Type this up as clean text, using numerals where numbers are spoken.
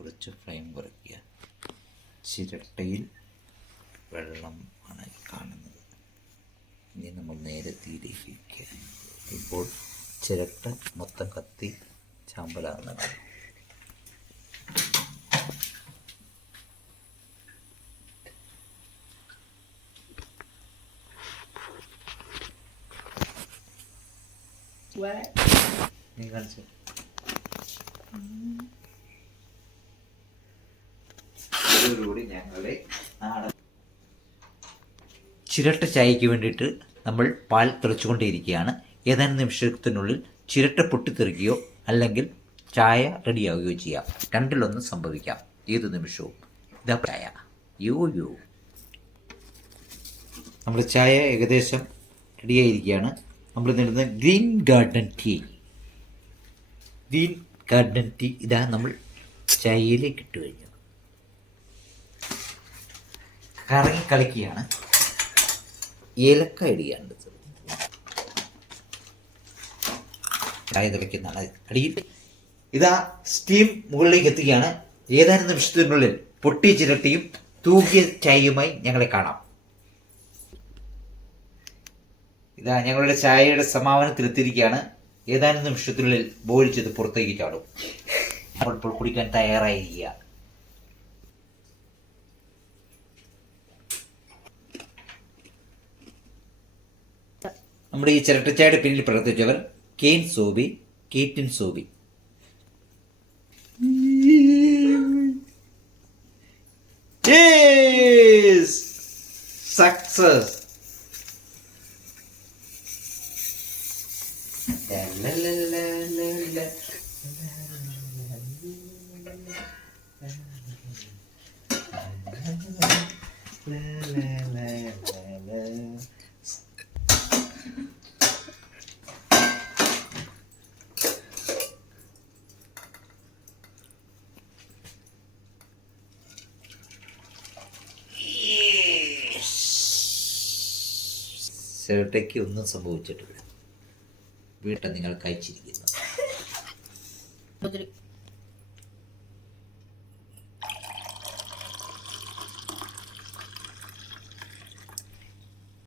കുറച്ച് ഫ്ലെയിം കുറയ്ക്കുക. ചിരട്ടയിൽ വെള്ളം ആണ് കാണുന്നത്. ഇനി നമ്മൾ നേരെ തീയിലേക്ക് വയ്ക്കുക. ഇപ്പോൾ ചിരട്ട മൊത്തം കത്തി ചാമ്പലാകുന്നതാണ്. ഇതോടുകൂടി ഞങ്ങളുടെ ചിരട്ട ചായക്ക് വേണ്ടിയിട്ട് നമ്മൾ പാൽ തിളച്ചുകൊണ്ടേയിരിക്കുകയാണ്. ഏതാനും നിമിഷത്തിനുള്ളിൽ ചിരട്ട പൊട്ടിത്തെറിക്കുകയോ അല്ലെങ്കിൽ ചായ റെഡിയാവുകയോ ചെയ്യാം. രണ്ടിലൊന്നും സംഭവിക്കാം ഏത് നിമിഷവും. ഇതാ ചായ. നമ്മുടെ ചായ ഏകദേശം റെഡിയായിരിക്കുകയാണ്. നമ്മൾ നേടുന്ന ഗ്രീൻ ഗാർഡൻ ടീ ഇതാ നമ്മൾ ചായയിലേക്ക് ഇട്ട് കഴിഞ്ഞു. കറങ്ങി കളിക്കുകയാണ്. ഏലക്ക ഇടുകയാണ്. ചായ തിളയ്ക്കുന്നതാണ്. അടിയിൽ ഇതാ സ്റ്റീം മുകളിലേക്ക് എത്തുകയാണ്. ഏതാനും നിമിഷത്തിനുള്ളിൽ പൊട്ടിയ ചിരട്ടയും തൂകിയ ചായയുമായി ഞങ്ങളെ കാണാം. ഇതാ ഞങ്ങളുടെ ചായയുടെ സമാപനത്തിലെത്തിയിരിക്കുകയാണ്. ഏതാനും നിമിഷത്തിനുള്ളിൽ ബോയിൽ ചെയ്ത് പുറത്തേക്ക് ചാടും. ഇപ്പോൾ കുടിക്കാൻ തയ്യാറായിരിക്കുക. നമ്മുടെ ഈ ചിരട്ടച്ചായയുടെ പിന്നിൽ പ്രവർത്തിച്ചവർ കേറ്റിൻ സോബി. സക്സസ്. ചിരട്ടയ്ക്ക് ഒന്നും സംഭവിച്ചിട്ടില്ല. വീട്ടിൽ നിങ്ങൾ കഴിച്ചിരിക്കുന്നു.